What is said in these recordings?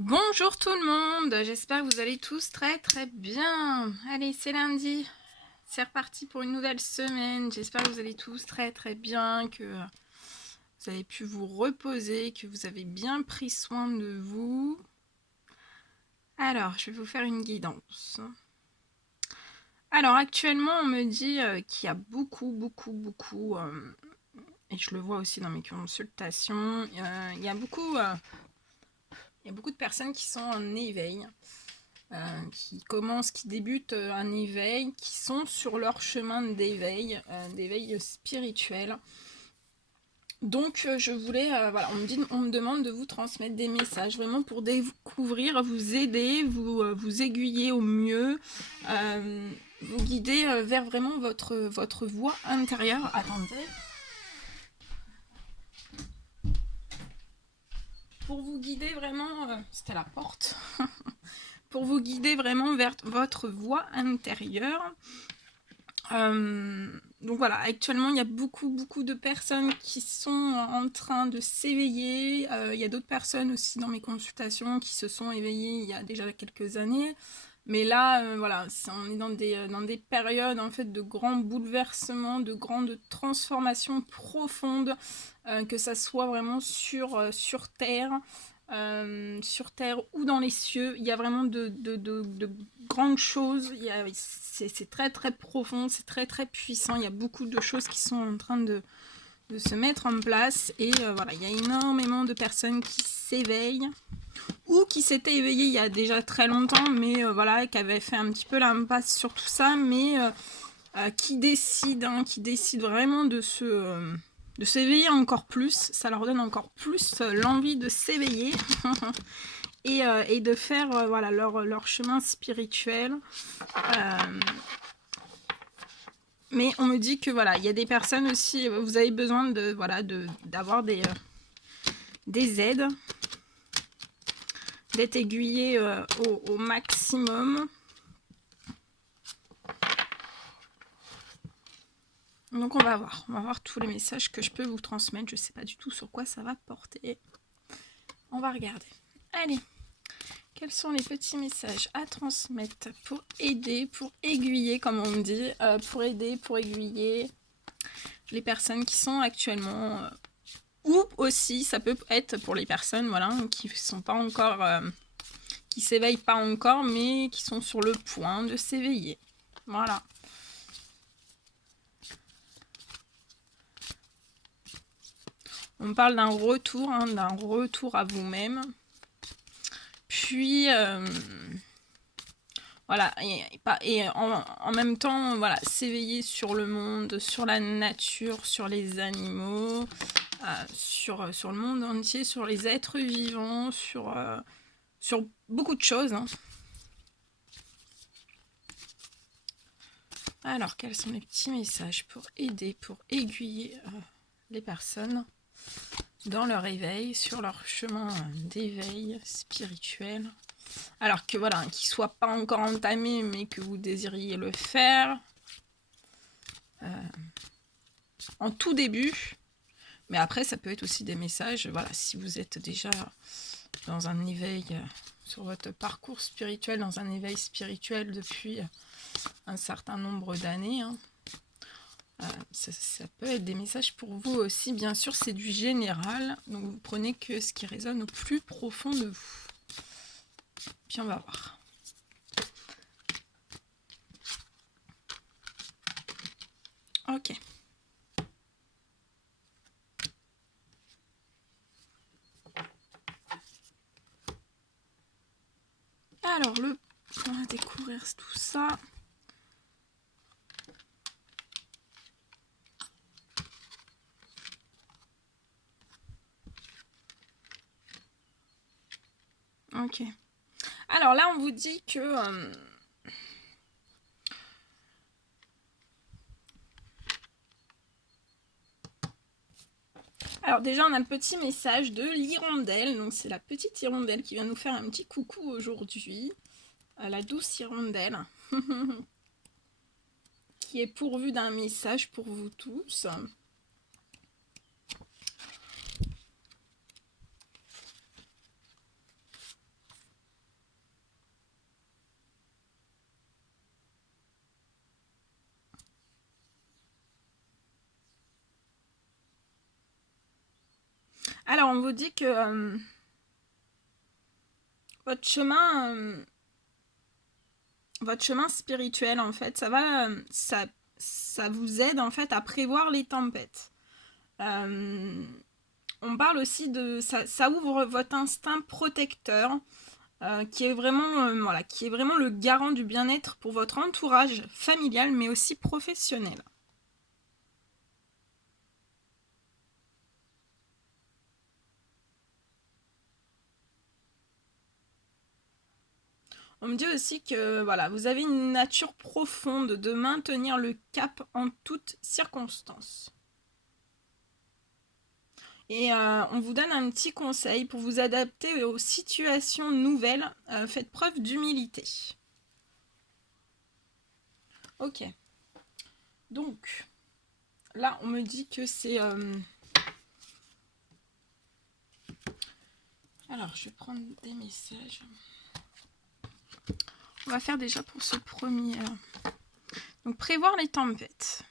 Bonjour tout le monde, j'espère que vous allez tous très bien. Allez, c'est lundi, c'est reparti pour une nouvelle semaine. J'espère que vous allez tous très bien, que vous avez pu vous reposer, que vous avez bien pris soin de vous. Alors, je vais vous faire une guidance. Alors, actuellement, on me dit qu'il y a beaucoup, et je le vois aussi dans mes consultations, il y a beaucoup de personnes qui sont en éveil. Qui débutent un éveil, qui sont sur leur chemin d'éveil, d'éveil spirituel. Donc je voulais, voilà, on me demande de vous transmettre des messages vraiment pour découvrir, vous aider, vous aiguiller au mieux, vous guider vers vraiment votre voie intérieure. Attendez. Pour vous guider vraiment, c'était la porte, pour vous guider vraiment vers votre voie intérieure. Donc voilà, actuellement il y a beaucoup de personnes qui sont en train de s'éveiller. Il y a d'autres personnes aussi dans mes consultations qui se sont éveillées il y a déjà quelques années. Mais là, voilà, on est dans des périodes en fait de grands bouleversements, de grandes transformations profondes, que ça soit vraiment sur Terre ou dans les cieux. Il y a vraiment de grandes choses. C'est très profond, c'est très puissant. Il y a beaucoup de choses qui sont en train de se mettre en place. Et voilà, il y a énormément de personnes qui s'éveillent ou qui s'étaient éveillées il y a déjà très longtemps, mais voilà, qui avaient fait un petit peu l'impasse sur tout ça, mais qui décident vraiment de s'éveiller encore plus. Ça leur donne encore plus l'envie de s'éveiller. Et de faire voilà, leur chemin spirituel. Mais on me dit que voilà, il y a des personnes aussi, vous avez besoin d'avoir des aides, d'être aiguillé au maximum. Donc on va voir tous les messages que je peux vous transmettre. Je sais pas du tout sur quoi ça va porter. On va regarder. Allez. Quels sont les petits messages à transmettre pour aider, pour aiguiller, comme on dit, pour aider, pour aiguiller les personnes qui sont actuellement, ou aussi ça peut être pour les personnes voilà, qui sont pas encore, qui s'éveillent pas encore, mais qui sont sur le point de s'éveiller. Voilà. On parle d'un retour à vous-même. Puis voilà, et en même temps, voilà, s'éveiller sur le monde, sur la nature, sur les animaux, sur le monde entier, sur les êtres vivants, sur beaucoup de choses. Hein. Alors, quels sont les petits messages pour aider, pour aiguiller les personnes dans leur éveil, sur leur chemin d'éveil spirituel? Alors que voilà, qu'il ne soit pas encore entamé, mais que vous désiriez le faire en tout début. Mais après, ça peut être aussi des messages, voilà, si vous êtes déjà dans un éveil, sur votre parcours spirituel, dans un éveil spirituel depuis un certain nombre d'années, hein, ça peut être des messages pour vous aussi. Bien sûr, c'est du général, donc vous prenez que ce qui résonne au plus profond de vous. Puis on va voir. Ok. Alors, on va découvrir tout ça. Ok. Alors là, on vous dit que... Alors déjà, on a le petit message de l'hirondelle. Donc c'est la petite hirondelle qui vient nous faire un petit coucou aujourd'hui. La douce hirondelle. Qui est pourvue d'un message pour vous tous. on vous dit que votre chemin spirituel, en fait, ça vous aide en fait à prévoir les tempêtes. On parle aussi de ça ouvre votre instinct protecteur, qui est vraiment le garant du bien-être pour votre entourage familial, mais aussi professionnel. On me dit aussi que voilà, vous avez une nature profonde de maintenir le cap en toutes circonstances. Et on vous donne un petit conseil pour vous adapter aux situations nouvelles. Faites preuve d'humilité. Ok. Donc, là, on me dit que c'est... Alors, je vais prendre des messages. On va faire déjà pour ce premier. Donc, prévoir les tempêtes.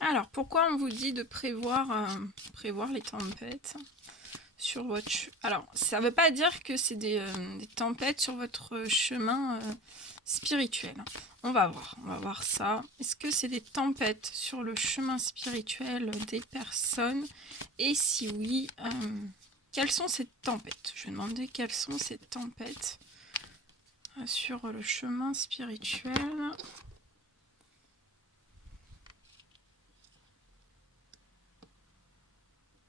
Alors, pourquoi on vous dit de prévoir les tempêtes sur votre... Alors, ça ne veut pas dire que c'est des tempêtes sur votre chemin spirituel. On va voir ça. Est-ce que c'est des tempêtes sur le chemin spirituel des personnes? Et si oui, quelles sont ces tempêtes? Je vais demander quelles sont ces tempêtes sur le chemin spirituel.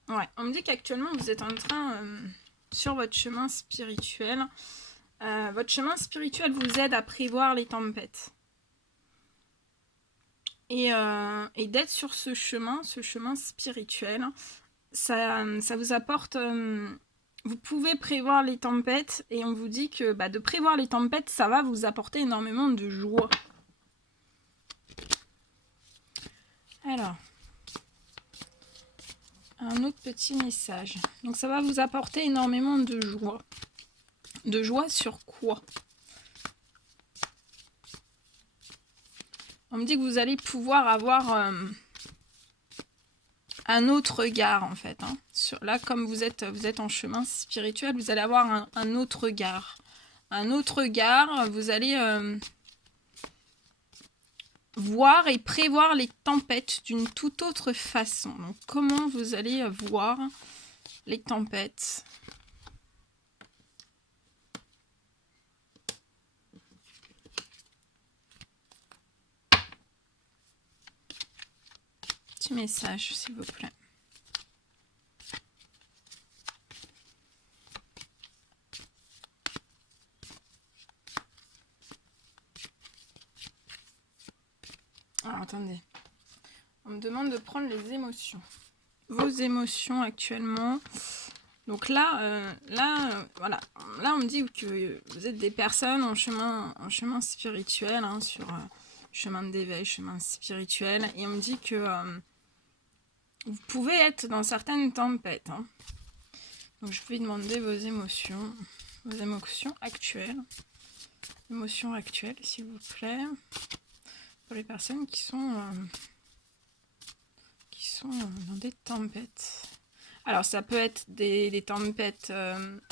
Ouais, on me dit qu'actuellement vous êtes en train, sur votre chemin spirituel, votre chemin spirituel vous aide à prévoir les tempêtes. Et d'être sur ce chemin spirituel, ça vous apporte... vous pouvez prévoir les tempêtes et on vous dit que de prévoir les tempêtes, ça va vous apporter énormément de joie. Alors... un autre petit message. Donc ça va vous apporter énormément de joie. De joie sur quoi? On me dit que vous allez pouvoir avoir un autre regard en fait. Hein. Là, comme vous êtes en chemin spirituel, vous allez avoir un autre regard. Un autre regard, vous allez voir et prévoir les tempêtes d'une toute autre façon. Donc comment vous allez voir les tempêtes? Petit message s'il vous plaît. Alors attendez. On me demande de prendre les émotions. Vos émotions actuellement. Donc là, voilà. Là, on me dit que vous êtes des personnes en chemin spirituel, hein, sur chemin d'éveil, chemin spirituel. Et on me dit que vous pouvez être dans certaines tempêtes. Hein. Donc je vais demander vos émotions actuelles. Émotions actuelles, s'il vous plaît. Pour les personnes qui sont dans des tempêtes. Alors ça peut être des tempêtes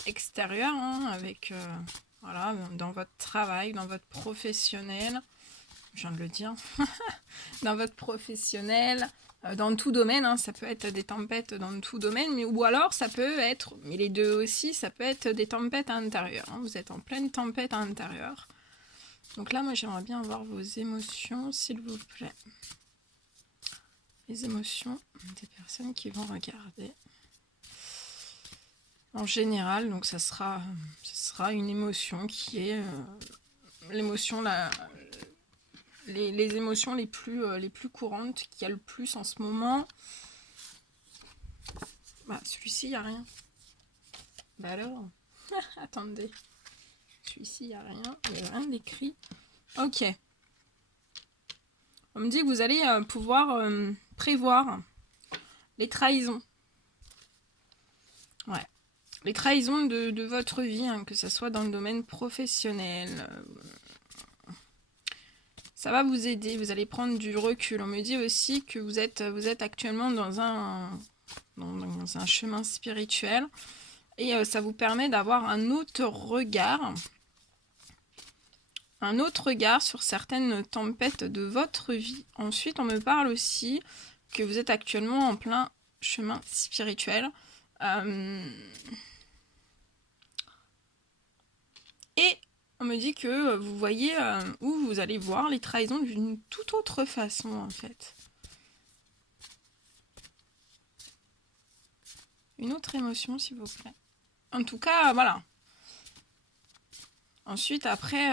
extérieures, hein, avec voilà, dans votre travail, dans votre professionnel, je viens de le dire, dans votre professionnel, dans tout domaine, hein, ça peut être des tempêtes dans tout domaine, ou alors ça peut être, mais les deux aussi, ça peut être des tempêtes intérieures. Hein, vous êtes en pleine tempête intérieure. Donc là, moi, j'aimerais bien avoir vos émotions, s'il vous plaît. Les émotions des personnes qui vont regarder. En général, donc ça sera une émotion qui est l'émotion les émotions les plus courantes qu'il y a le plus en ce moment. Celui-ci, il n'y a rien. Alors, attendez. Celui-ci, il n'y a rien. Il n'y a rien d'écrit. Ok. On me dit que vous allez pouvoir prévoir les trahisons. Ouais. Les trahisons de votre vie, hein, que ce soit dans le domaine professionnel. Ça va vous aider, vous allez prendre du recul. On me dit aussi que vous êtes actuellement dans un chemin spirituel. Et ça vous permet d'avoir un autre regard sur certaines tempêtes de votre vie. Ensuite, on me parle aussi que vous êtes actuellement en plein chemin spirituel. Et on me dit que vous voyez où vous allez voir les trahisons d'une toute autre façon, en fait. Une autre émotion, s'il vous plaît. En tout cas, voilà. Ensuite, après,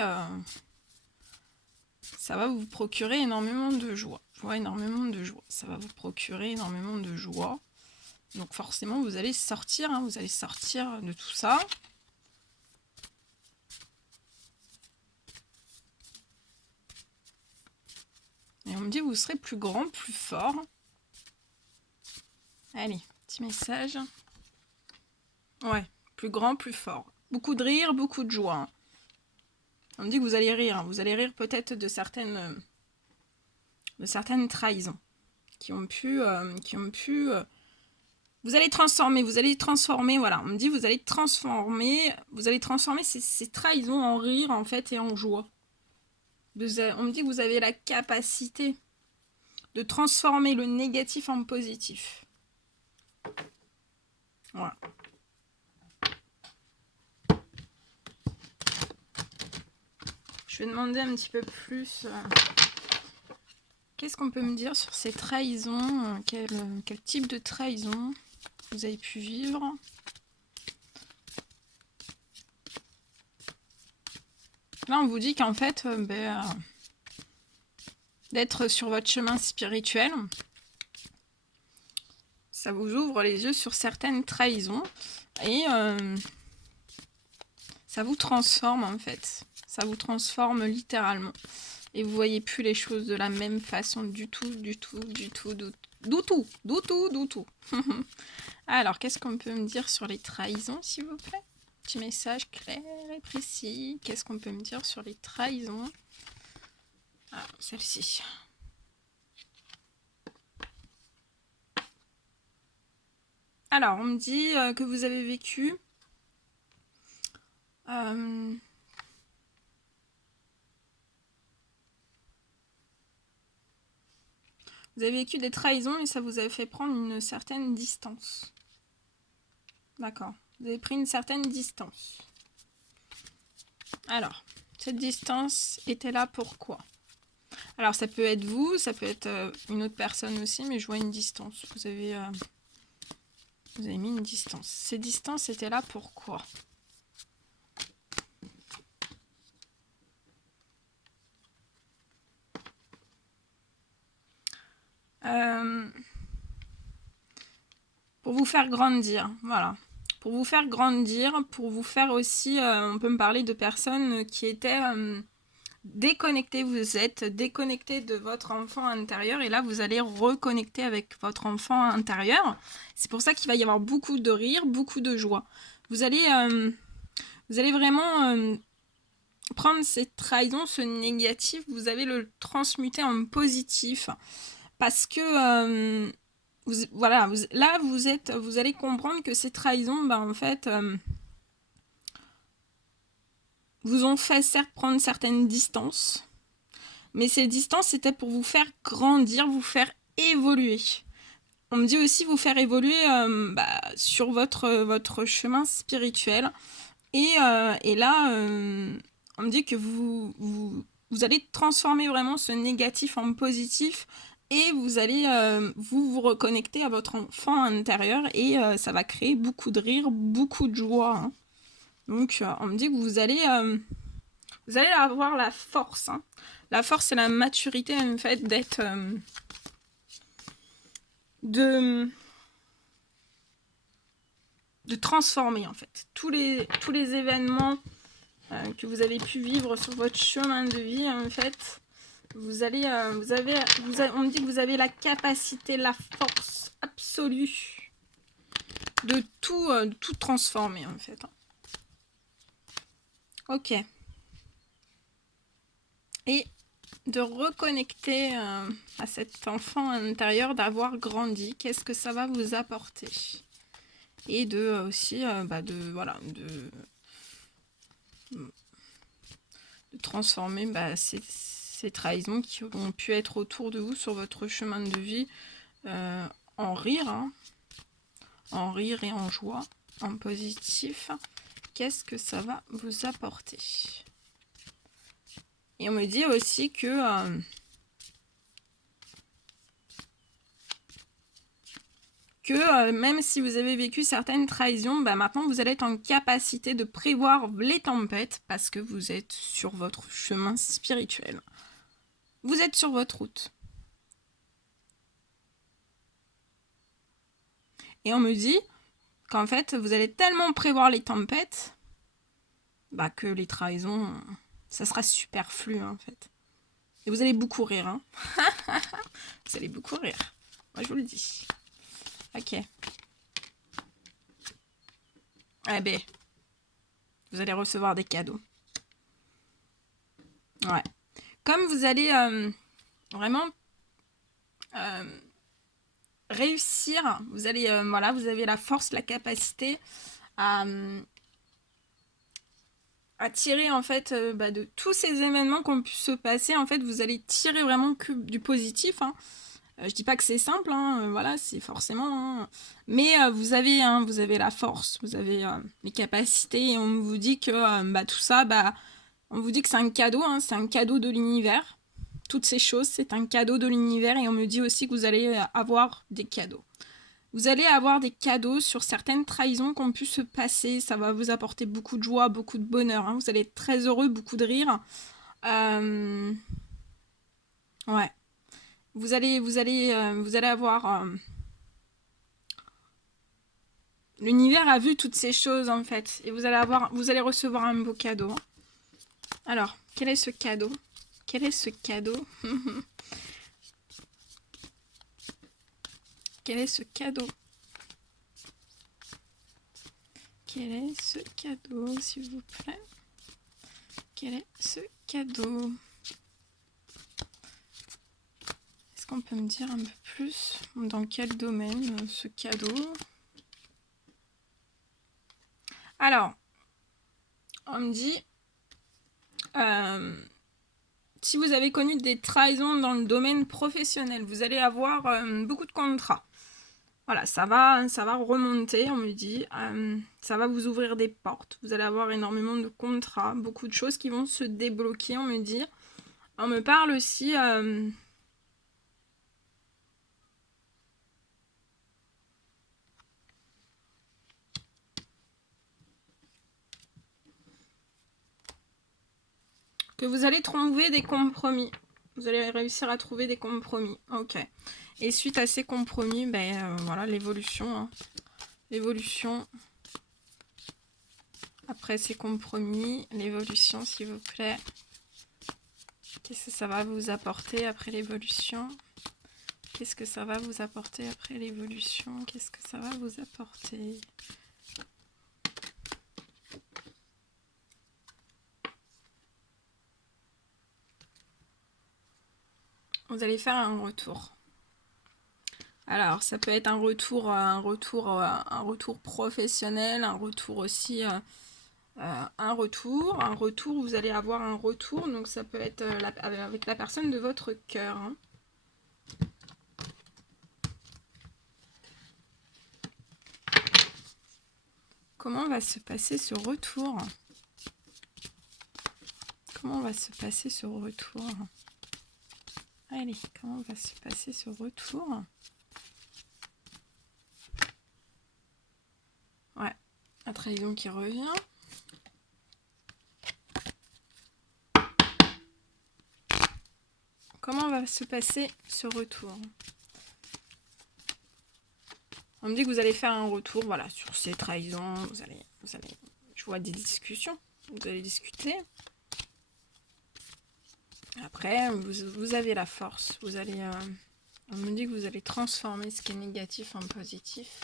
ça va vous procurer énormément de joie. Je vois énormément de joie. Ça va vous procurer énormément de joie. Donc forcément, vous allez sortir, hein, vous allez sortir de tout ça. Et on me dit que vous serez plus grand, plus fort. Allez, petit message. Ouais, plus grand, plus fort. Beaucoup de rire, beaucoup de joie. Hein. On me dit que vous allez rire. Hein. Vous allez rire peut-être de certaines trahisons qui ont pu vous allez transformer, voilà. On me dit vous allez transformer ces trahisons en rire, en fait, et en joie. On me dit que vous avez la capacité de transformer le négatif en positif. Voilà. Je vais demander un petit peu plus... Qu'est-ce qu'on peut me dire sur ces trahisons? Quel type de trahison vous avez pu vivre? Là, on vous dit qu'en fait, d'être sur votre chemin spirituel, ça vous ouvre les yeux sur certaines trahisons et ça vous transforme, en fait. Ça vous transforme littéralement. Et vous voyez plus les choses de la même façon du tout. Alors, qu'est-ce qu'on peut me dire sur les trahisons, s'il vous plaît? Petit message clair et précis. Qu'est-ce qu'on peut me dire sur les trahisons? Ah, celle-ci. Alors, on me dit que vous avez vécu... Vous avez vécu des trahisons et ça vous a fait prendre une certaine distance. D'accord. Vous avez pris une certaine distance. Alors, cette distance était là pourquoi? Alors, ça peut être vous, ça peut être une autre personne aussi, mais je vois une distance. Vous avez mis une distance. Ces distances étaient là pourquoi? Pour vous faire grandir, voilà. Pour vous faire grandir, pour vous faire aussi, on peut me parler de personnes qui étaient déconnectées. Vous êtes déconnecté de votre enfant intérieur et là, vous allez reconnecter avec votre enfant intérieur. C'est pour ça qu'il va y avoir beaucoup de rire, beaucoup de joie. Vous allez vraiment prendre cette trahison, ce négatif, vous allez le transmuter en positif. Parce que... vous allez comprendre que ces trahisons, en fait, vous ont fait certes prendre certaines distances, mais ces distances, c'était pour vous faire grandir, vous faire évoluer. On me dit aussi vous faire évoluer sur votre chemin spirituel. Et là, on me dit que vous allez transformer vraiment ce négatif en positif. Et vous allez vous reconnecter à votre enfant intérieur et ça va créer beaucoup de rire, beaucoup de joie. Hein. Donc, on me dit que vous allez avoir la force. Hein. La force et la maturité, en fait, d'être... de transformer, en fait. Tous les événements que vous avez pu vivre sur votre chemin de vie, en fait... on me dit que vous avez la capacité, la force absolue de tout transformer, en fait. Ok. Et de reconnecter à cet enfant à l'intérieur, d'avoir grandi. Qu'est-ce que ça va vous apporter? Et de aussi, de transformer ces trahisons qui ont pu être autour de vous sur votre chemin de vie en rire, hein, en rire et en joie, en positif. Qu'est-ce que ça va vous apporter? Et on me dit aussi que même si vous avez vécu certaines trahisons, maintenant vous allez être en capacité de prévoir les tempêtes parce que vous êtes sur votre chemin spirituel. Vous êtes sur votre route. Et on me dit qu'en fait, vous allez tellement prévoir les tempêtes que les trahisons, ça sera superflu en fait. Et vous allez beaucoup rire. Hein. Vous allez beaucoup rire. Moi, je vous le dis. Ok. Eh ben, vous allez recevoir des cadeaux. Ouais. Comme vous allez vraiment réussir, vous allez, vous avez la force, la capacité à tirer en fait de tous ces événements qui ont pu se passer. En fait, vous allez tirer vraiment que du positif. Hein. Je dis pas que c'est simple, hein, voilà, c'est forcément. Hein. Mais vous avez la force, vous avez les capacités et on vous dit que tout ça, on vous dit que c'est un cadeau, hein, c'est un cadeau de l'univers. Toutes ces choses, c'est un cadeau de l'univers et on me dit aussi que vous allez avoir des cadeaux. Vous allez avoir des cadeaux sur certaines trahisons qui ont pu se passer. Ça va vous apporter beaucoup de joie, beaucoup de bonheur. Hein. Vous allez être très heureux, beaucoup de rire. Ouais. Vous allez avoir... L'univers a vu toutes ces choses en fait. Et vous allez recevoir un beau cadeau. Alors, quel est ce cadeau? Quel est ce cadeau? Quel est ce cadeau? Quel est ce cadeau, s'il vous plaît? Quel est ce cadeau? Est-ce qu'on peut me dire un peu plus dans quel domaine ce cadeau? Alors, on me dit, si vous avez connu des trahisons dans le domaine professionnel, vous allez avoir beaucoup de contrats. Voilà, ça va remonter, on me dit. Ça va vous ouvrir des portes. Vous allez avoir énormément de contrats, beaucoup de choses qui vont se débloquer, on me dit. On me parle aussi... que vous allez trouver des compromis. Vous allez réussir à trouver des compromis. Ok. Et suite à ces compromis, voilà, l'évolution. Hein. L'évolution. Après ces compromis, l'évolution, s'il vous plaît. Qu'est-ce que ça va vous apporter après l'évolution? Qu'est-ce que ça va vous apporter après l'évolution? Qu'est-ce que ça va vous apporter? Vous allez faire un retour. Alors, ça peut être un retour professionnel, un retour aussi, un retour. Vous allez avoir un retour, donc ça peut être avec la personne de votre cœur. Hein. Comment va se passer ce retour? Comment va se passer ce retour? Allez, comment va se passer ce retour? Ouais, la trahison qui revient. Comment va se passer ce retour? On me dit que vous allez faire un retour, voilà, sur ces trahisons. Vous allez, je vois des discussions. Vous allez discuter. Après, vous avez la force. Vous allez, on me dit que vous allez transformer ce qui est négatif en positif.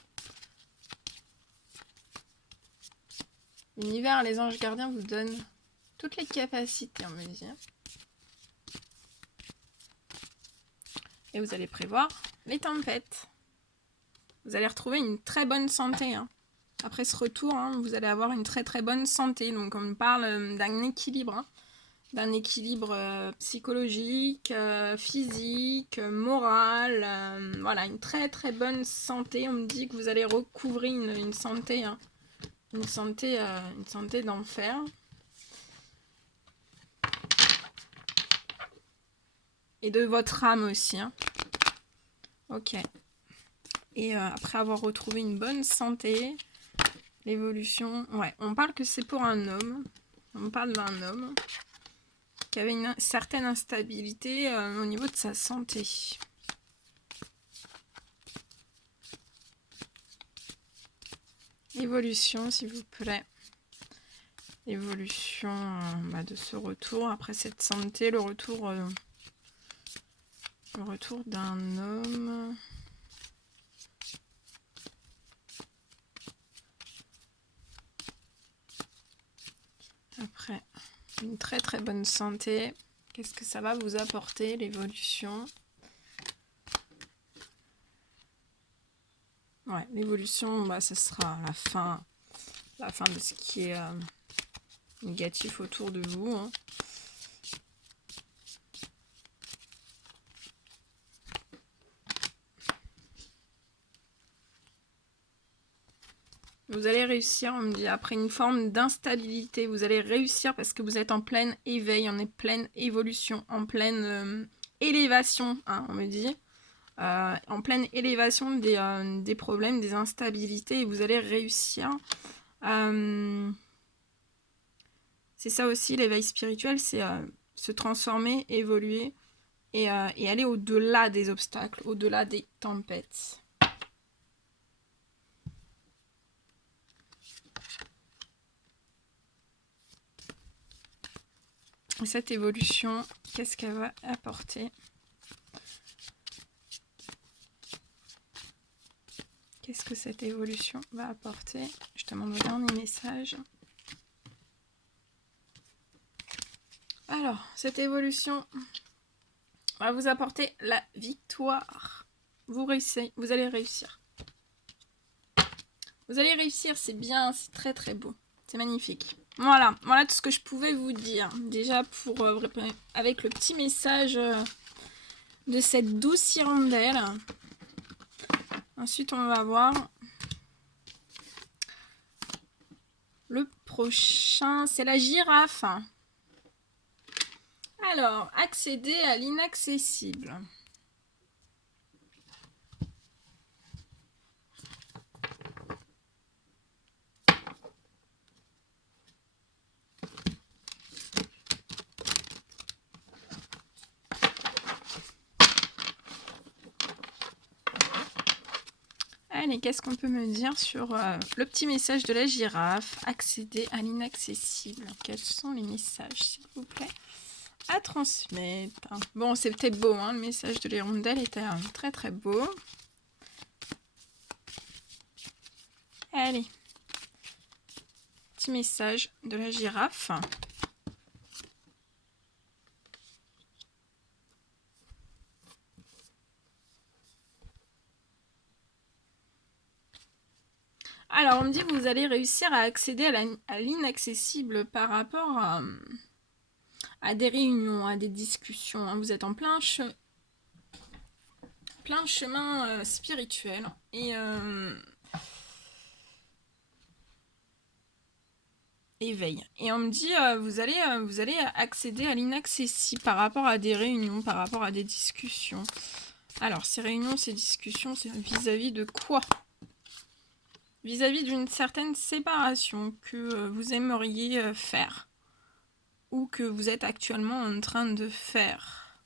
L'univers, les anges gardiens vous donnent toutes les capacités, on me dit. Et vous allez prévoir les tempêtes. Vous allez retrouver une très bonne santé. Hein. Après ce retour, hein, vous allez avoir une très très bonne santé. Donc on parle d'un équilibre. Hein. D'un équilibre psychologique, physique, moral. Voilà, une très très bonne santé. On me dit que vous allez recouvrir une santé. Hein. Une santé d'enfer. Et de votre âme aussi. Hein. Ok. Et après avoir retrouvé une bonne santé, l'évolution... Ouais, on parle que c'est pour un homme. On parle d'un homme qui avait une certaine instabilité au niveau de sa santé. Évolution, s'il vous plaît. Évolution de ce retour. Après cette santé, le retour d'un homme... Après, une très très bonne santé. Qu'est-ce que ça va vous apporter, l'évolution? Ouais, l'évolution, ce sera la fin de ce qui est négatif autour de vous. Hein. Vous allez réussir, on me dit, après une forme d'instabilité, vous allez réussir parce que vous êtes en plein éveil, en pleine évolution, en pleine élévation, hein, on me dit. En pleine élévation des problèmes, des instabilités, et vous allez réussir. C'est ça aussi, l'éveil spirituel, c'est se transformer, évoluer, et aller au-delà des obstacles, au-delà des tempêtes. Et cette évolution, qu'est-ce qu'elle va apporter? Qu'est-ce que cette évolution va apporter? Je demande le dernier message. Alors, cette évolution va vous apporter la victoire. Vous réussissez, vous allez réussir. Vous allez réussir, c'est bien, c'est très très beau. C'est magnifique. Voilà tout ce que je pouvais vous dire. Déjà pour avec le petit message de cette douce hirondelle. Ensuite, on va voir le prochain, c'est la girafe. Alors, accéder à l'inaccessible. Allez, qu'est-ce qu'on peut me dire sur le petit message de la girafe? Accéder à l'inaccessible. Quels sont les messages, s'il vous plaît, à transmettre? Bon, c'était beau, hein, le message de l'hirondelle était très très beau. Allez, petit message de la girafe. Alors, on me dit que vous allez réussir à accéder à l'inaccessible par rapport à des réunions, à des discussions. Hein. Vous êtes en plein chemin spirituel. Et éveil. Et on me dit, vous allez accéder à l'inaccessible par rapport à des réunions, par rapport à des discussions. Alors, ces réunions, ces discussions, c'est vis-à-vis de quoi? Vis-à-vis d'une certaine séparation que vous aimeriez faire ou que vous êtes actuellement en train de faire.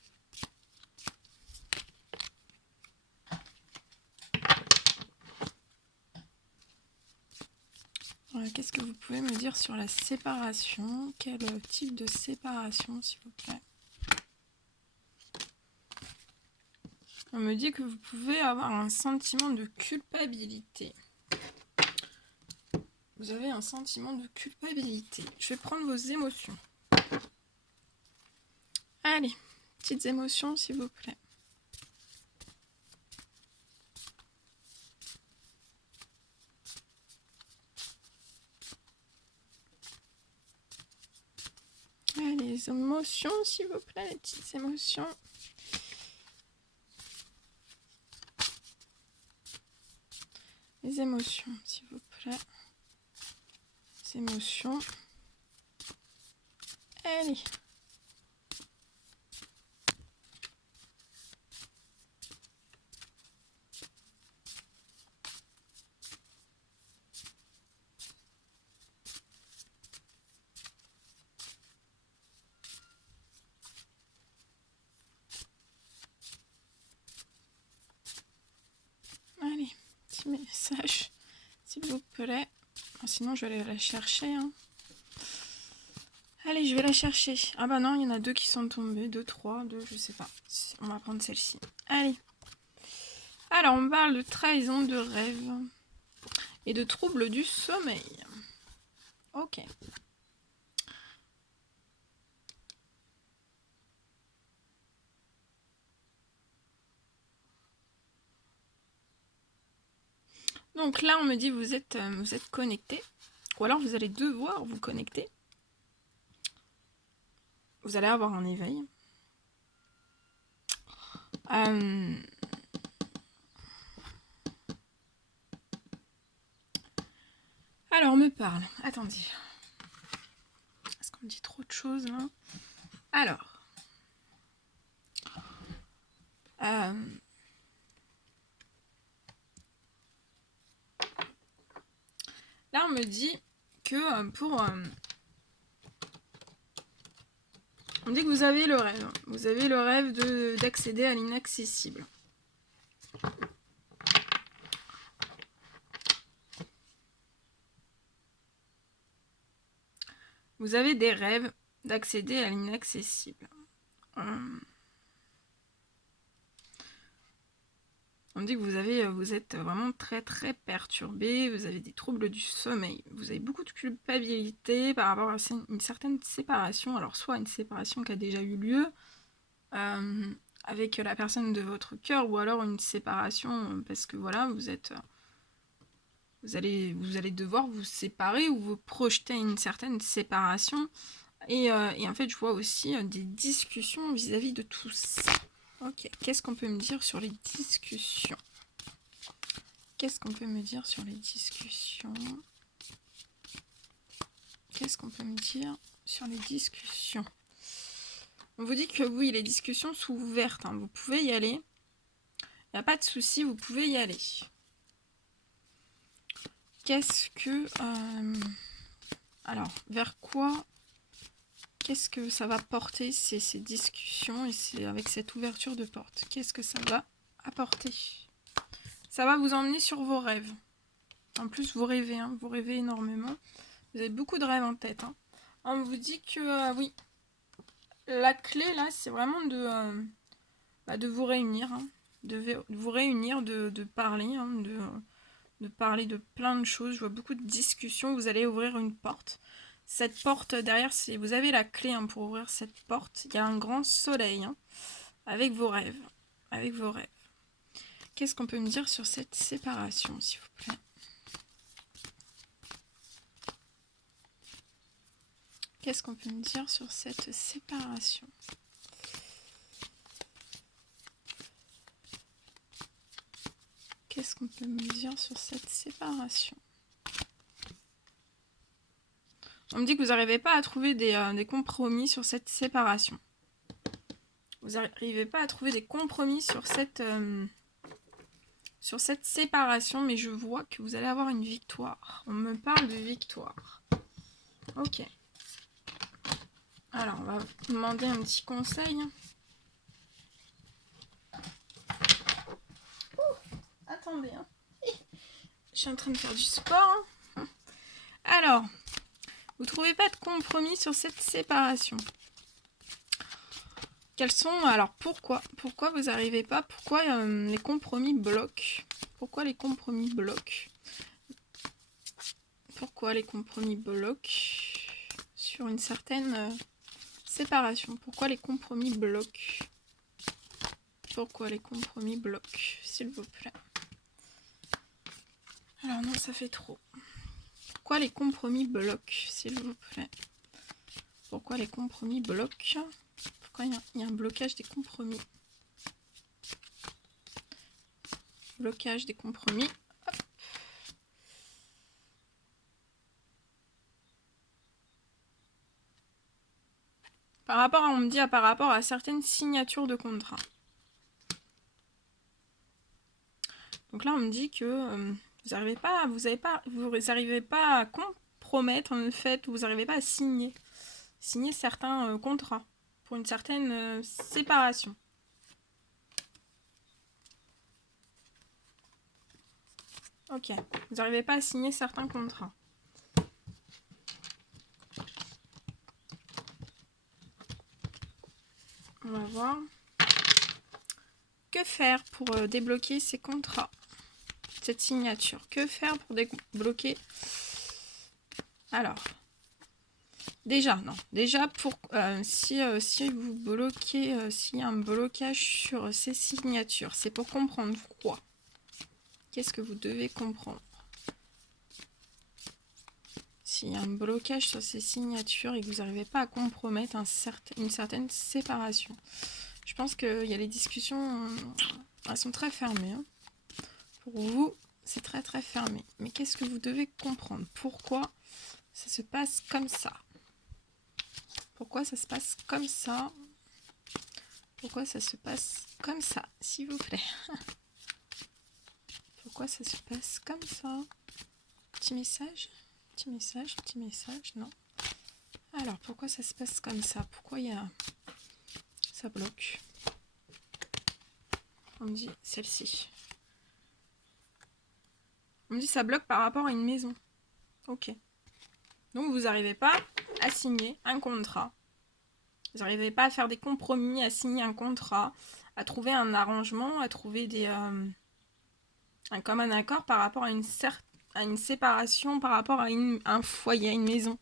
Qu'est-ce que vous pouvez me dire sur la séparation? Quel type de séparation, s'il vous plaît? On me dit que vous pouvez avoir un sentiment de culpabilité. Vous avez un sentiment de culpabilité. Je vais prendre vos émotions. Allez, petites émotions, s'il vous plaît. Les émotions, s'il vous plaît, les petites émotions. Les émotions, s'il vous plaît. Les émotions. Allez. Allez, petit message, s'il vous plaît. Sinon, je vais aller la chercher. Hein. Allez, je vais la chercher. Ah bah non, il y en a 2 qui sont tombés. 2, 3, 2, je sais pas. On va prendre celle-ci. Allez. Alors, on parle de trahison de rêve et de troubles du sommeil. Ok. Donc là, on me dit vous êtes connecté. Ou alors, vous allez devoir vous connecter. Vous allez avoir un éveil. Alors, on me parle. Attendez. Est-ce qu'on me dit trop de choses là? Alors. Là, on me dit que on me dit que vous avez le rêve. Vous avez le rêve d'accéder à l'inaccessible. Vous avez des rêves d'accéder à l'inaccessible. On dit que vous êtes vraiment très très perturbé, vous avez des troubles du sommeil, vous avez beaucoup de culpabilité par rapport à une certaine séparation, alors soit une séparation qui a déjà eu lieu avec la personne de votre cœur, ou alors une séparation parce que voilà, vous allez devoir vous séparer ou vous projeter une certaine séparation, et en fait je vois aussi des discussions vis-à-vis de tout ça. Ok, qu'est-ce qu'on peut me dire sur les discussions? Qu'est-ce qu'on peut me dire sur les discussions? Qu'est-ce qu'on peut me dire sur les discussions? On vous dit que oui, les discussions sont ouvertes, hein, vous pouvez y aller. Il n'y a pas de souci, vous pouvez y aller. Qu'est-ce que... alors, vers quoi? Qu'est-ce que ça va porter ces discussions et avec cette ouverture de porte? Qu'est-ce que ça va apporter? Ça va vous emmener sur vos rêves. En plus, vous rêvez, hein, vous rêvez énormément. Vous avez beaucoup de rêves en tête. Hein. On vous dit que oui, la clé là, c'est vraiment de vous réunir. Hein, de vous réunir, de parler, hein, de parler de plein de choses. Je vois beaucoup de discussions. Vous allez ouvrir une porte. Cette porte derrière, vous avez la clé hein, pour ouvrir cette porte. Il y a un grand soleil hein, avec vos rêves. Avec vos rêves. Qu'est-ce qu'on peut me dire sur cette séparation, s'il vous plaît? Qu'est-ce qu'on peut me dire sur cette séparation? Qu'est-ce qu'on peut me dire sur cette séparation? On me dit que vous n'arrivez pas à trouver des compromis sur cette séparation. Vous n'arrivez pas à trouver des compromis sur cette séparation, mais je vois que vous allez avoir une victoire. On me parle de victoire. Ok. Alors, on va vous demander un petit conseil. Attendez. Hein. Je suis en train de faire du sport. Hein. Alors, vous ne trouvez pas de compromis sur cette séparation. Quels sont... Alors, pourquoi vous n'arrivez pas? Pourquoi les compromis bloquent? Pourquoi les compromis bloquent? Pourquoi les compromis bloquent sur une certaine séparation? Pourquoi les compromis bloquent? Pourquoi les compromis bloquent, s'il vous plaît? Alors non, ça fait trop. Pourquoi les compromis bloquent, s'il vous plaît? Pourquoi les compromis bloquent? Pourquoi il y a un blocage des compromis? Blocage des compromis. Hop. Par rapport, on me dit par rapport à certaines signatures de contrat. Donc là, on me dit que vous n'arrivez pas, vous n'arrivez pas à compromettre en fait, vous n'arrivez pas à signer certains contrats pour une certaine séparation. Ok, vous n'arrivez pas à signer certains contrats. On va voir. Que faire pour débloquer ces contrats, cette signature? Que faire pour débloquer? Alors, déjà pour si vous bloquez, s'il y a un blocage sur ces signatures, c'est pour comprendre quoi? Qu'est-ce que vous devez comprendre? S'il y a un blocage sur ces signatures et que vous n'arrivez pas à compromettre une certaine séparation, je pense qu'il y a les discussions, elles sont très fermées. Hein. Pour vous, c'est très très fermé. Mais qu'est-ce que vous devez comprendre? Pourquoi ça se passe comme ça? Pourquoi ça se passe comme ça? Pourquoi ça se passe comme ça, s'il vous plaît? Pourquoi ça se passe comme ça? Petit message? Petit message, petit message, non. Alors, pourquoi ça se passe comme ça? Pourquoi il y a... ça bloque? On me dit celle-ci. On me dit ça bloque par rapport à une maison. Ok. Donc, vous n'arrivez pas à signer un contrat. Vous n'arrivez pas à faire des compromis, à signer un contrat, à trouver un arrangement, à trouver un commun accord par rapport à une séparation, par rapport à un foyer, à une maison.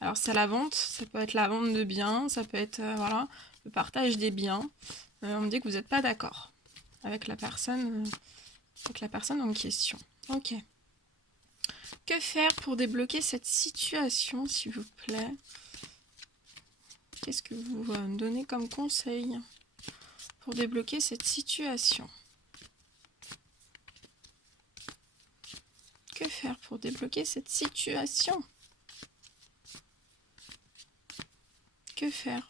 Alors c'est la vente, ça peut être la vente de biens, ça peut être voilà, le partage des biens. On me dit que vous n'êtes pas d'accord avec la personne en question. Ok. Que faire pour débloquer cette situation, s'il vous plaît? Qu'est-ce que vous donnez comme conseil pour débloquer cette situation? Que faire pour débloquer cette situation? Que faire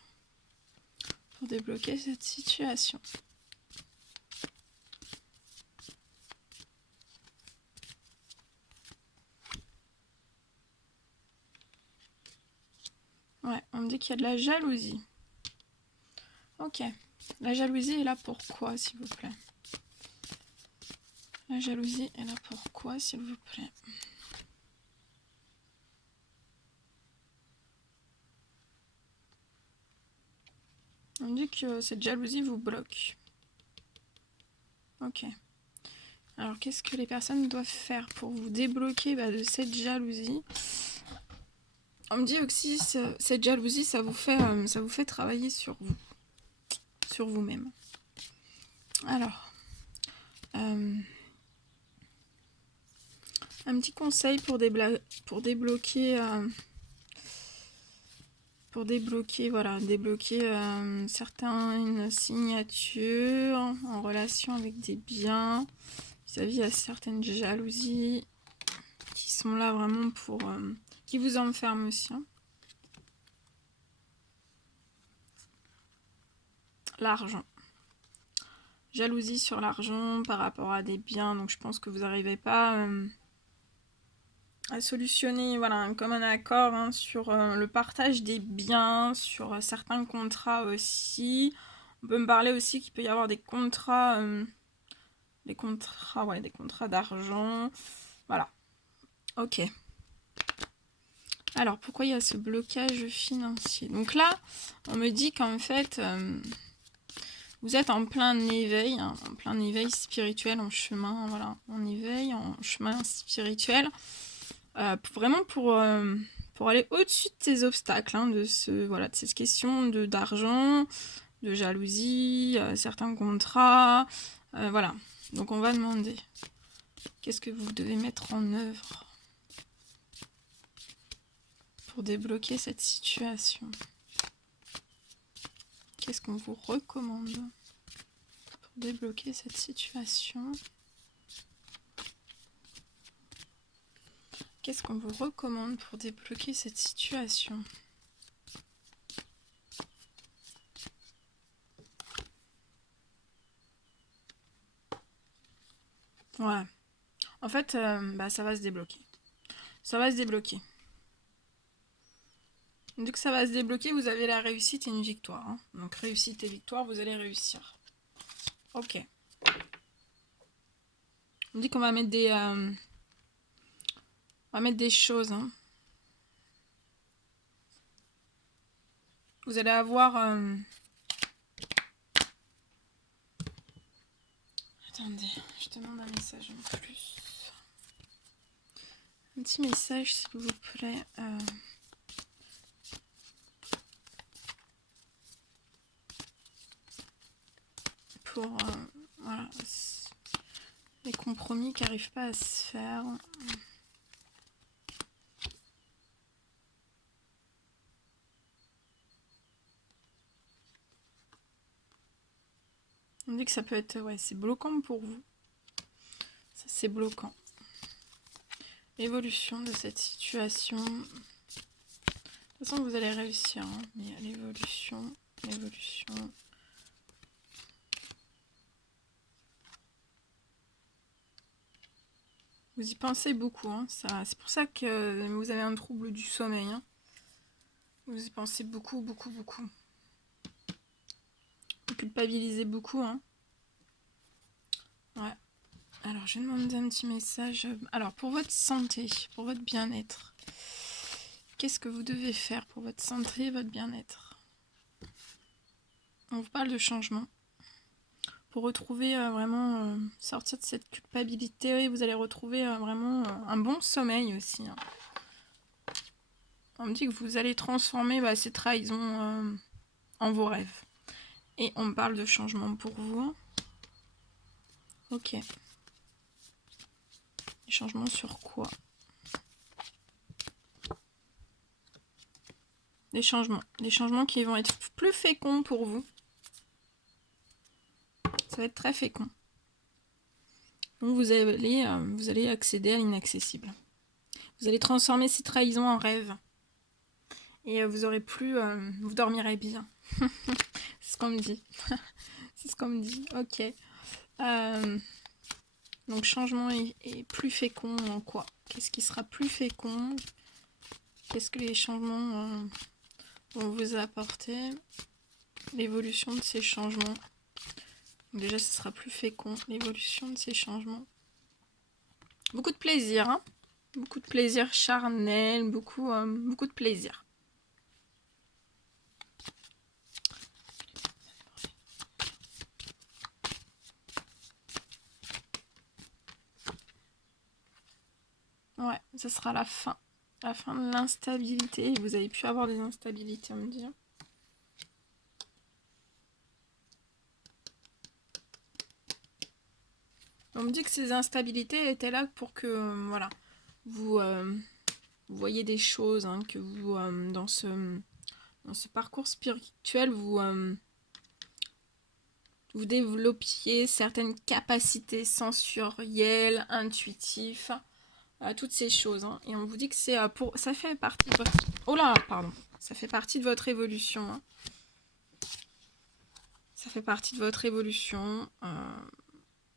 pour débloquer cette situation? Ouais, on me dit qu'il y a de la jalousie. Ok. La jalousie est là pour quoi, s'il vous plaît? La jalousie est là pour quoi, s'il vous plaît? On me dit que cette jalousie vous bloque. Ok. Alors, qu'est-ce que les personnes doivent faire pour vous débloquer de cette jalousie? On me dit aussi que cette jalousie, ça vous fait travailler sur vous. Sur vous-même. Alors, un petit conseil pour débloquer certaines signatures en relation avec des biens, vis-à-vis à certaines jalousies qui sont là vraiment pour qui vous enferment aussi. Hein. L'argent. Jalousie sur l'argent par rapport à des biens, donc je pense que vous n'arrivez pas à solutionner un commun accord sur le partage des biens, sur certains contrats aussi. On peut me parler aussi qu'il peut y avoir des contrats d'argent. Voilà. Ok. Alors, pourquoi il y a ce blocage financier? Donc là, on me dit qu'en fait, vous êtes en plein éveil, en plein éveil spirituel, en chemin, en éveil, en chemin spirituel. Vraiment pour aller au-dessus de ces obstacles, de ces questions d'argent, de jalousie, certains contrats, voilà. Donc on va demander, qu'est-ce que vous devez mettre en œuvre pour débloquer cette situation? Qu'est-ce qu'on vous recommande pour débloquer cette situation? Qu'est-ce qu'on vous recommande pour débloquer cette situation? Ouais. En fait, ça va se débloquer. Ça va se débloquer. Dès que ça va se débloquer, vous avez la réussite et une victoire. Hein. Donc réussite et victoire, vous allez réussir. Ok. On dit qu'on va mettre des... on va mettre des choses. Hein. Vous allez avoir... Attendez, je demande un message en plus. Un petit message, s'il vous plaît. Pour voilà, les compromis qui n'arrivent pas à se faire. On dit que ça peut être, ouais, c'est bloquant pour vous. Ça, c'est bloquant. L'évolution de cette situation. De toute façon, vous allez réussir. Hein, mais l'évolution. Vous y pensez beaucoup. Hein, c'est pour ça que vous avez un trouble du sommeil. Hein. Vous y pensez beaucoup. Vous culpabilisez beaucoup. Hein. Ouais. Alors, je vais demander un petit message. Alors, pour votre santé, pour votre bien-être, qu'est-ce que vous devez faire pour votre santé et votre bien-être? On vous parle de changement. Pour retrouver vraiment, sortir de cette culpabilité, vous allez retrouver vraiment un bon sommeil aussi. Hein. On me dit que vous allez transformer ces trahisons en vos rêves. Et on me parle de changement pour vous. Ok. Des changements sur quoi? Des changements qui vont être plus féconds pour vous. Ça va être très fécond. Donc vous allez accéder à l'inaccessible. Vous allez transformer ces trahisons en rêves. Et vous aurez plus... vous dormirez bien. C'est ce qu'on me dit. C'est ce qu'on me dit. Ok. Donc changement est plus fécond en quoi? Qu'est-ce qui sera plus fécond? Qu'est-ce que les changements vont vous apporter? L'évolution de ces changements. Donc déjà, ce sera plus fécond. L'évolution de ces changements. Beaucoup de plaisir. Hein, beaucoup de plaisir charnel. Beaucoup de plaisir. Ouais, ça sera la fin. La fin de l'instabilité. Vous avez pu avoir des instabilités, on me dit. On me dit que ces instabilités étaient là pour que, voilà, vous voyez des choses, hein, que vous, dans ce parcours spirituel, vous développiez certaines capacités sensorielles, intuitives, toutes ces choses. Hein. Et on vous dit que c'est ça fait partie de votre... Oh là, pardon. Ça fait partie de votre évolution. Hein. Ça fait partie de votre évolution.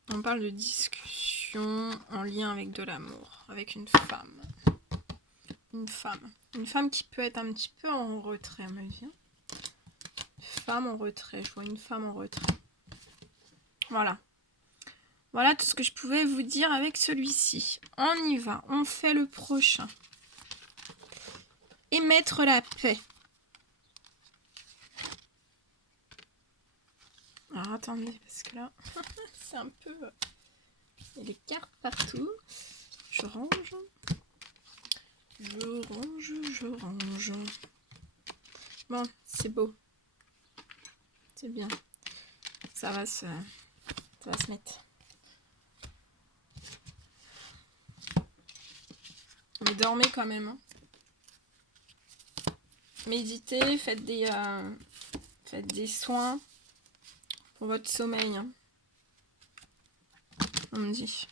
On parle de discussion en lien avec de l'amour, avec une femme. Une femme qui peut être un petit peu en retrait, me dit. Femme en retrait, je vois une femme en retrait. Voilà. Voilà tout ce que je pouvais vous dire avec celui-ci. On y va, on fait le prochain. Et mettre la paix. Alors attendez, parce que là, c'est un peu... Il y a des cartes partout. Je range. Je range. Bon, c'est beau. C'est bien. Ça va se mettre. Mais dormez quand même. Hein. méditez, faites des soins pour votre sommeil. Hein. On me dit.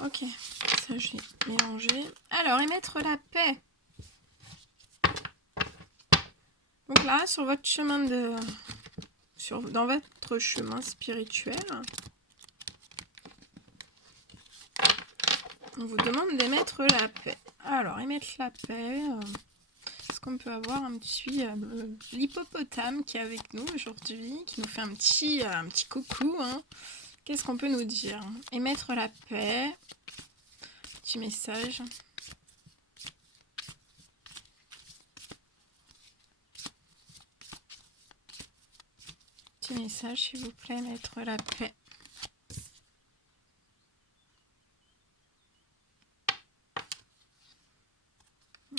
Ok, ça je vais mélanger. Alors, émettre la paix. Donc là, sur votre chemin dans votre chemin spirituel, on vous demande d'émettre la paix. Alors, émettre la paix. Est-ce qu'on peut avoir un petit l'hippopotame qui est avec nous aujourd'hui, qui nous fait un petit coucou. Hein. Qu'est-ce qu'on peut nous dire? Émettre la paix. Petit message. Petit message, s'il vous plaît, émettre la paix.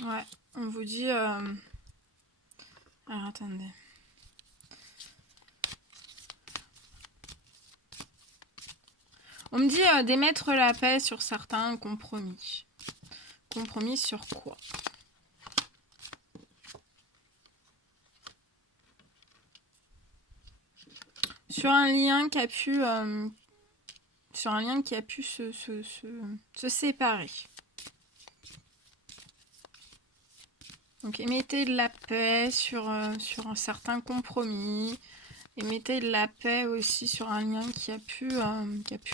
Ouais, on vous dit... Alors, attendez. On me dit d'émettre la paix sur certains compromis. Compromis sur quoi? Sur un lien qui a pu... sur un lien qui a pu se séparer. Donc émettez de la paix sur un certain compromis. Émettez de la paix aussi sur un lien qui a pu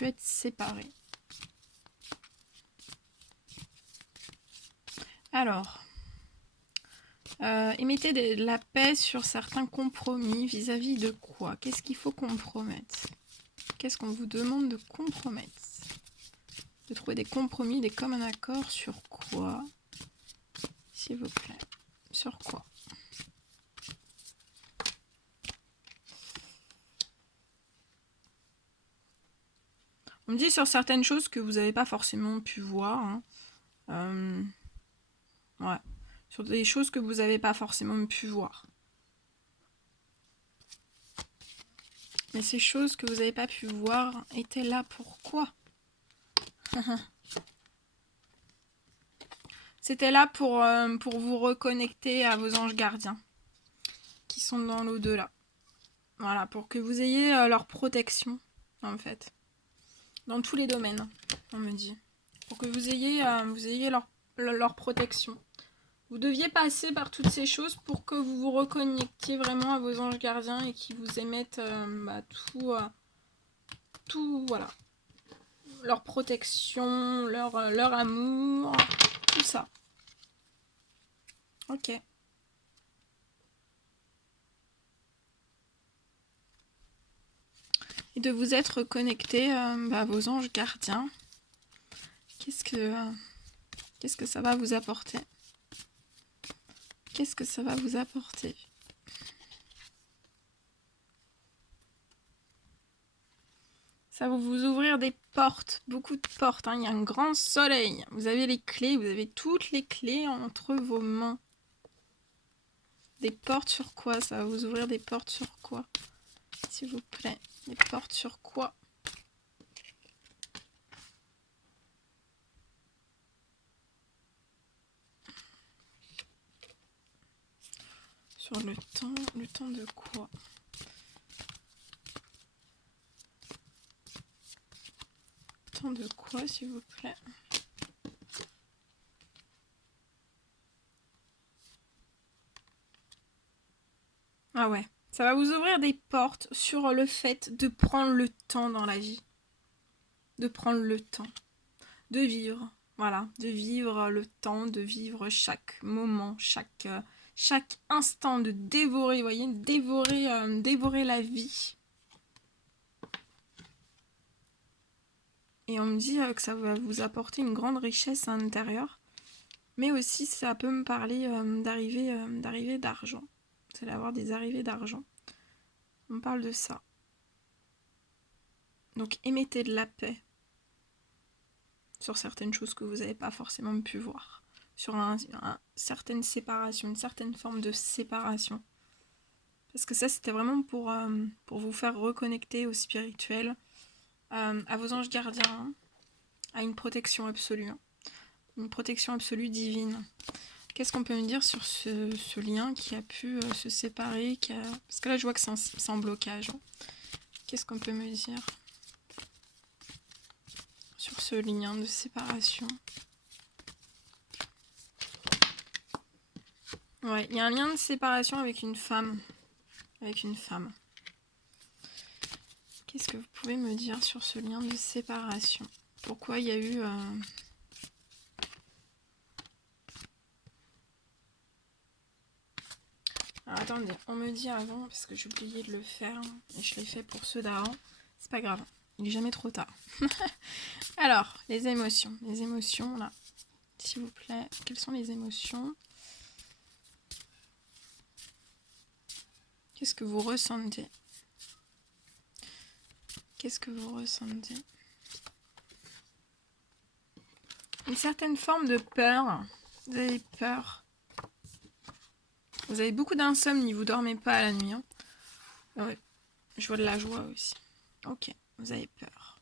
être séparé. Alors, émettez de la paix sur certains compromis vis-à-vis de quoi? Qu'est-ce qu'il faut compromettre? Qu'est-ce qu'on vous demande de compromettre? De trouver des compromis, des communs accords sur quoi? S'il vous plaît. Sur quoi? On me dit sur certaines choses que vous n'avez pas forcément pu voir. Hein. Ouais. Sur des choses que vous n'avez pas forcément pu voir. Mais ces choses que vous n'avez pas pu voir étaient là pour quoi? C'était là pour vous reconnecter à vos anges gardiens qui sont dans l'au-delà. Voilà, pour que vous ayez leur protection, en fait. Dans tous les domaines, on me dit. Pour que vous ayez leur protection. Vous deviez passer par toutes ces choses pour que vous vous reconnectiez vraiment à vos anges gardiens et qu'ils vous émettent tout, voilà. Leur protection, leur amour, tout ça. Ok. Et de vous être connecté à vos anges gardiens. Qu'est-ce que ça va vous apporter? Qu'est-ce que ça va vous apporter? Ça va vous ouvrir des portes, beaucoup de portes. Hein. Il y a un grand soleil. Vous avez les clés, vous avez toutes les clés entre vos mains. Des portes sur quoi? Ça va vous ouvrir des portes sur quoi? S'il vous plaît. Des portes sur quoi? Sur le temps de quoi? Le temps de quoi, s'il vous plaît? Ah ouais, ça va vous ouvrir des portes sur le fait de prendre le temps dans la vie. De prendre le temps. De vivre. Voilà, de vivre le temps, de vivre chaque moment, chaque instant, de dévorer, vous voyez, dévorer la vie. Et on me dit que ça va vous apporter une grande richesse à l'intérieur. Mais aussi, ça peut me parler d'arrivée d'argent. Vous allez avoir des arrivées d'argent. On parle de ça. Donc, émettez de la paix sur certaines choses que vous n'avez pas forcément pu voir. Sur certaine séparation, une certaine forme de séparation. Parce que ça, c'était vraiment pour vous faire reconnecter au spirituel, à vos anges gardiens, à une protection absolue. Une protection absolue divine. Qu'est-ce qu'on peut me dire sur ce lien qui a pu se séparer Parce que là, je vois que c'est en blocage. Qu'est-ce qu'on peut me dire sur ce lien de séparation? Ouais, il y a un lien de séparation avec une femme. Avec une femme. Qu'est-ce que vous pouvez me dire sur ce lien de séparation? Pourquoi il y a eu... Alors, attendez, on me dit avant, parce que j'ai oublié de le faire, et je l'ai fait pour ceux d'avant. C'est pas grave, il est jamais trop tard. Alors, les émotions. Les émotions, là, s'il vous plaît. Quelles sont les émotions? Qu'est-ce que vous ressentez? Qu'est-ce que vous ressentez? Une certaine forme de peur. Vous avez peur. Vous avez beaucoup d'insomnie, vous dormez pas à la nuit. Hein. Ouais. Je vois de la joie aussi. Ok, vous avez peur.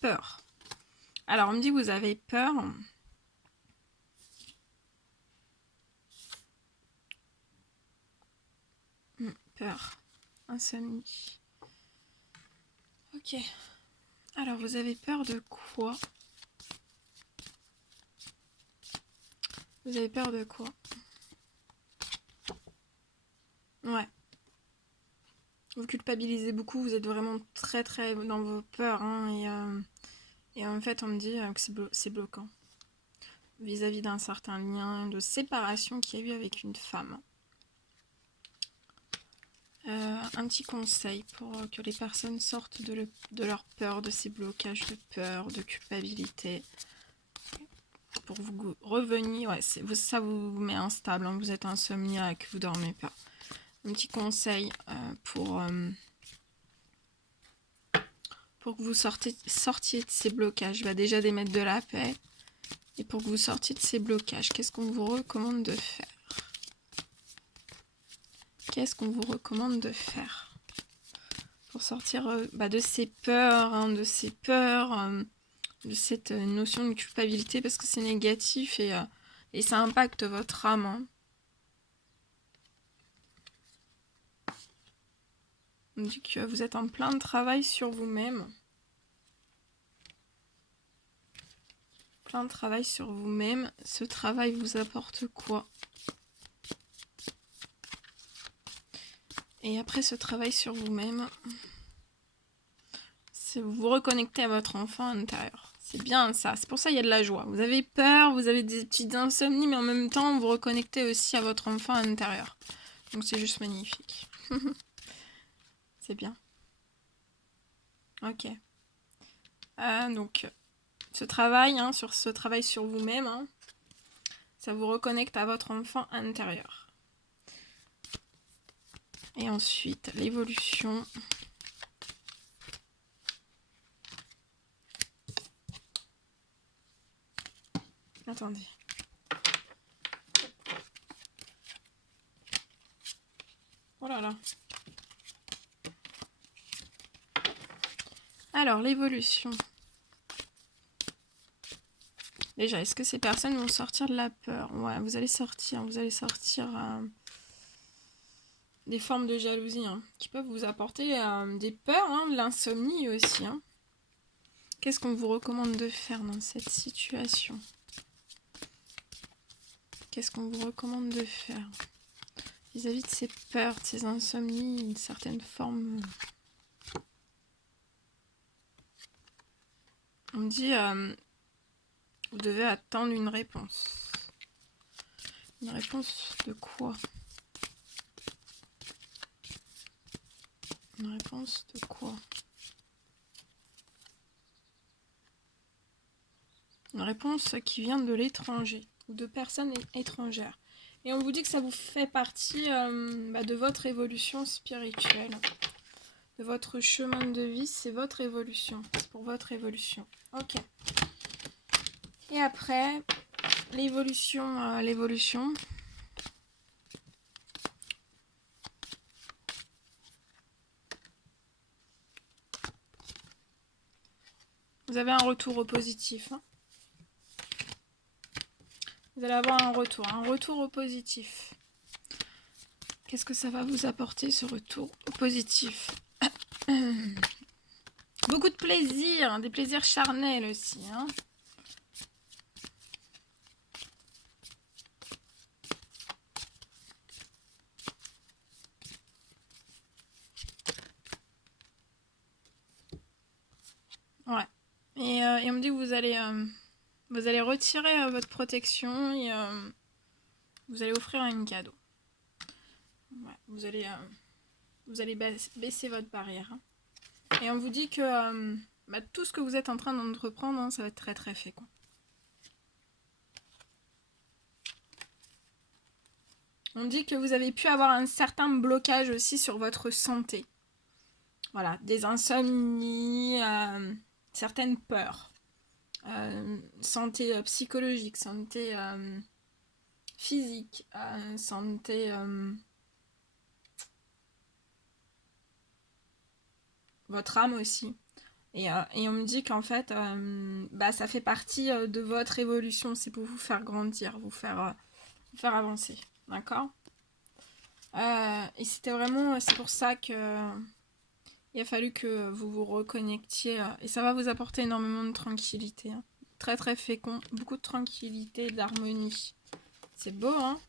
Peur. Alors, on me dit que vous avez peur. Peur. Insomnie. Ok. Alors, vous avez peur de quoi? Vous avez peur de quoi? Ouais. Vous culpabilisez beaucoup, vous êtes vraiment très très dans vos peurs. Hein, et en fait, on me dit que c'est bloquant. Vis-à-vis d'un certain lien de séparation qu'il y a eu avec une femme. Un petit conseil pour que les personnes sortent de leur peur, de ces blocages de peur, de culpabilité. Pour vous revenir, ouais, ça vous met instable, hein, vous êtes insomniaque, vous dormez pas. Un petit conseil pour que vous sortiez de ces blocages. Bah, déjà d'émettre de la paix. Et pour que vous sortiez de ces blocages, qu'est-ce qu'on vous recommande de faire? Qu'est-ce qu'on vous recommande de faire pour sortir de ces peurs, hein, de cette notion de culpabilité, parce que c'est négatif et ça impacte votre âme. Hein. On dit que vous êtes en plein travail sur vous-même. Plein de travail sur vous-même. Ce travail vous apporte quoi? Et après ce travail sur vous-même, c'est vous vous reconnectez à votre enfant intérieur. C'est bien ça, c'est pour ça qu'il y a de la joie. Vous avez peur, vous avez des petites insomnies, mais en même temps, vous vous reconnectez aussi à votre enfant intérieur. Donc c'est juste magnifique. C'est bien. Ok. Donc, ce travail, hein, sur ce travail sur vous-même, hein, ça vous reconnecte à votre enfant intérieur. Et ensuite, l'évolution. Attendez. Oh là là. Alors, l'évolution. Déjà, est-ce que ces personnes vont sortir de la peur? Ouais, vous allez sortir des formes de jalousie, hein, qui peuvent vous apporter des peurs, hein, de l'insomnie aussi. Hein. Qu'est-ce qu'on vous recommande de faire dans cette situation? Qu'est-ce qu'on vous recommande de faire vis-à-vis de ces peurs, de ces insomnies, une certaine forme... On me dit, vous devez attendre une réponse. Une réponse de quoi? Une réponse de quoi? Une réponse qui vient de l'étranger, ou de personnes étrangères. Et on vous dit que ça vous fait partie de votre évolution spirituelle. De votre chemin de vie, c'est votre évolution. C'est pour votre évolution. Ok. Et après, l'évolution. Vous avez un retour au positif. Hein. Vous allez avoir un retour au positif. Qu'est-ce que ça va vous apporter, ce retour au positif? Beaucoup de plaisir, des plaisirs charnels aussi. Hein. Ouais. Et on me dit que vous allez retirer votre protection et vous allez offrir un cadeau. Ouais, vous allez baisser votre barrière. Hein. Et on vous dit que tout ce que vous êtes en train d'entreprendre, hein, ça va être très très fécond. On dit que vous avez pu avoir un certain blocage aussi sur votre santé. Voilà, des insomnies, certaines peurs. Santé psychologique, santé physique, santé... votre âme aussi. Et on me dit qu'en fait, ça fait partie de votre évolution. C'est pour vous faire grandir, vous faire avancer. D'accord ? Et c'était vraiment... C'est pour ça que... Il a fallu que vous vous reconnectiez. Et ça va vous apporter énormément de tranquillité. Hein. Très très fécond. Beaucoup de tranquillité, d'harmonie. C'est beau, hein ?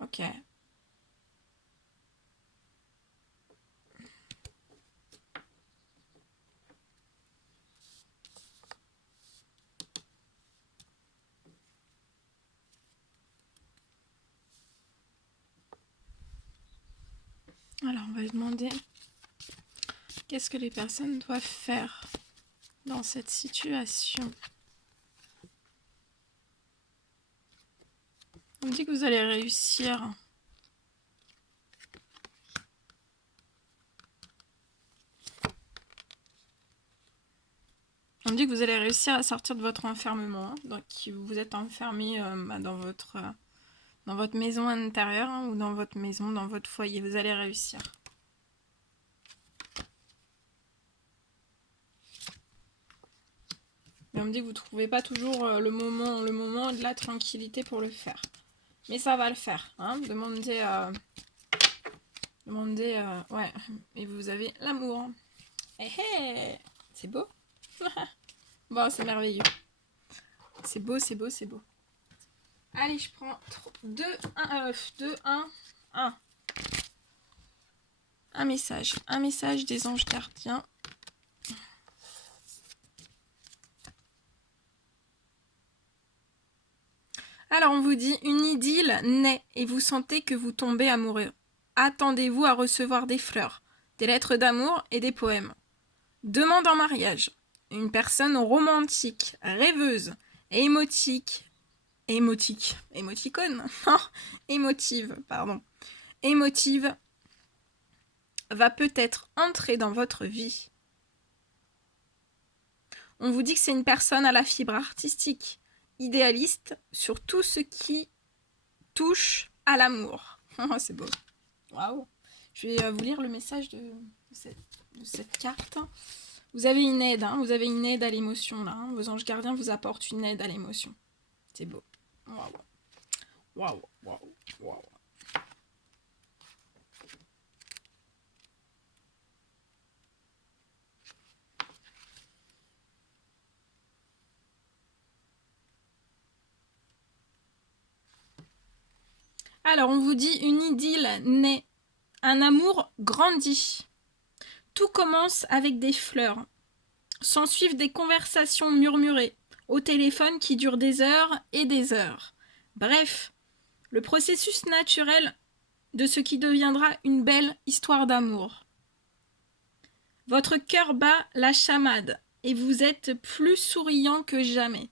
Ok. Alors, on va lui demander qu'est-ce que les personnes doivent faire dans cette situation. On me dit que vous allez réussir. On me dit que vous allez réussir à sortir de votre enfermement. Hein. Donc, vous êtes enfermé dans votre maison intérieure hein, ou dans votre maison, dans votre foyer. Vous allez réussir. Mais on me dit que vous ne trouvez pas toujours le moment de la tranquillité pour le faire. Mais ça va le faire. Hein. Demandez, ouais. Et vous avez l'amour. Hé hé, c'est beau. Bon, c'est merveilleux. C'est beau, c'est beau, c'est beau. Allez, je prends 2, 1. Un message des anges gardiens. Alors, on vous dit, une idylle naît et vous sentez que vous tombez amoureux. Attendez-vous à recevoir des fleurs, des lettres d'amour et des poèmes. Demande en mariage. Une personne romantique, rêveuse et émotive va peut-être entrer dans votre vie. On vous dit que c'est une personne à la fibre artistique, idéaliste sur tout ce qui touche à l'amour. C'est beau. Waouh. Je vais vous lire le message de cette carte. Vous avez une aide, hein, vous avez une aide à l'émotion là. Hein. Vos anges gardiens vous apportent une aide à l'émotion. C'est beau. Waouh. Waouh, waouh, waouh. Alors, on vous dit une idylle naît, un amour grandit. Tout commence avec des fleurs. S'ensuivent des conversations murmurées, au téléphone qui durent des heures et des heures. Bref, le processus naturel de ce qui deviendra une belle histoire d'amour. Votre cœur bat la chamade et vous êtes plus souriant que jamais.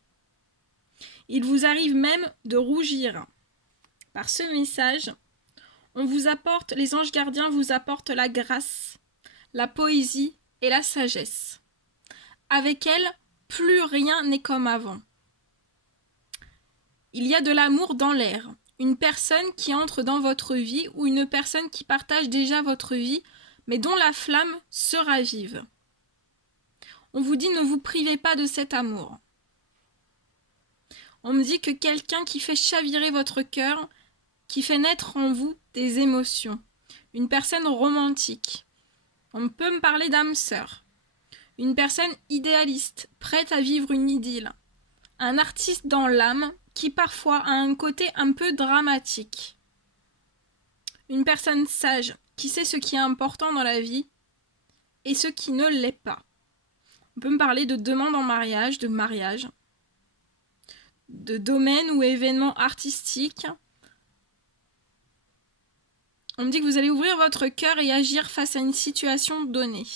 Il vous arrive même de rougir. Par ce message, les anges gardiens vous apportent la grâce, la poésie et la sagesse. Avec elle, plus rien n'est comme avant. Il y a de l'amour dans l'air, une personne qui entre dans votre vie ou une personne qui partage déjà votre vie, mais dont la flamme se ravive. On vous dit ne vous privez pas de cet amour. On me dit que quelqu'un qui fait chavirer votre cœur, qui fait naître en vous des émotions. Une personne romantique. On peut me parler d'âme sœur. Une personne idéaliste, prête à vivre une idylle. Un artiste dans l'âme qui parfois a un côté un peu dramatique. Une personne sage qui sait ce qui est important dans la vie et ce qui ne l'est pas. On peut me parler de demande en mariage, de domaine ou événements artistiques. On me dit que vous allez ouvrir votre cœur et agir face à une situation donnée.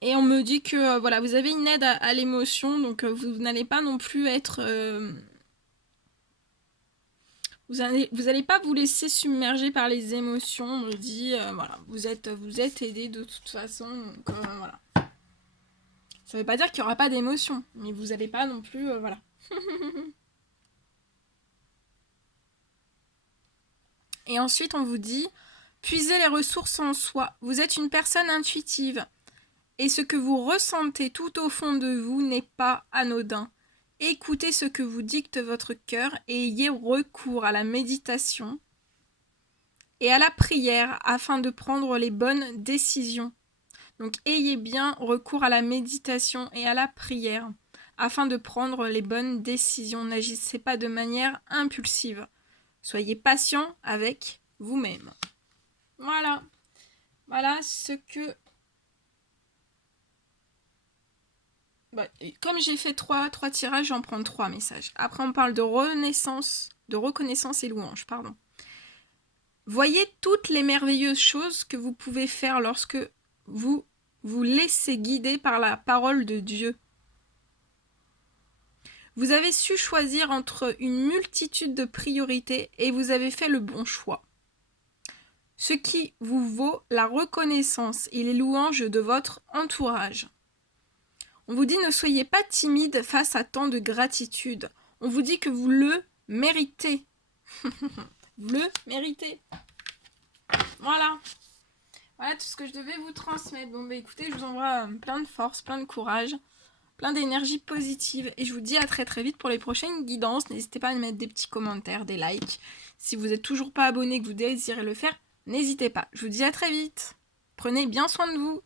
Et on me dit que voilà, vous avez une aide à l'émotion, donc vous n'allez pas non plus être... vous allez pas vous laisser submerger par les émotions. On me dit, voilà, vous êtes aidé de toute façon, donc voilà. Ça veut pas dire qu'il n'y aura pas d'émotion, mais vous n'allez pas non plus, voilà. Et ensuite, on vous dit, puisez les ressources en soi. Vous êtes une personne intuitive. Et ce que vous ressentez tout au fond de vous n'est pas anodin. Écoutez ce que vous dicte votre cœur et ayez recours à la méditation et à la prière afin de prendre les bonnes décisions. Donc ayez bien recours à la méditation et à la prière afin de prendre les bonnes décisions. N'agissez pas de manière impulsive. Soyez patient avec vous-même. Voilà. Voilà ce que... comme j'ai fait trois tirages, j'en prends 3 messages. Après, on parle de reconnaissance et louange, pardon. Voyez toutes les merveilleuses choses que vous pouvez faire lorsque vous vous laissez guider par la parole de Dieu. Vous avez su choisir entre une multitude de priorités et vous avez fait le bon choix. Ce qui vous vaut la reconnaissance et les louanges de votre entourage. On vous dit ne soyez pas timide face à tant de gratitude. On vous dit que vous le méritez. Vous le méritez. Voilà. Voilà tout ce que je devais vous transmettre. Bon, écoutez, je vous envoie plein de force, plein de courage, plein d'énergie positive. Et je vous dis à très très vite pour les prochaines guidances. N'hésitez pas à mettre des petits commentaires, des likes. Si vous n'êtes toujours pas abonné, que vous désirez le faire, n'hésitez pas. Je vous dis à très vite. Prenez bien soin de vous.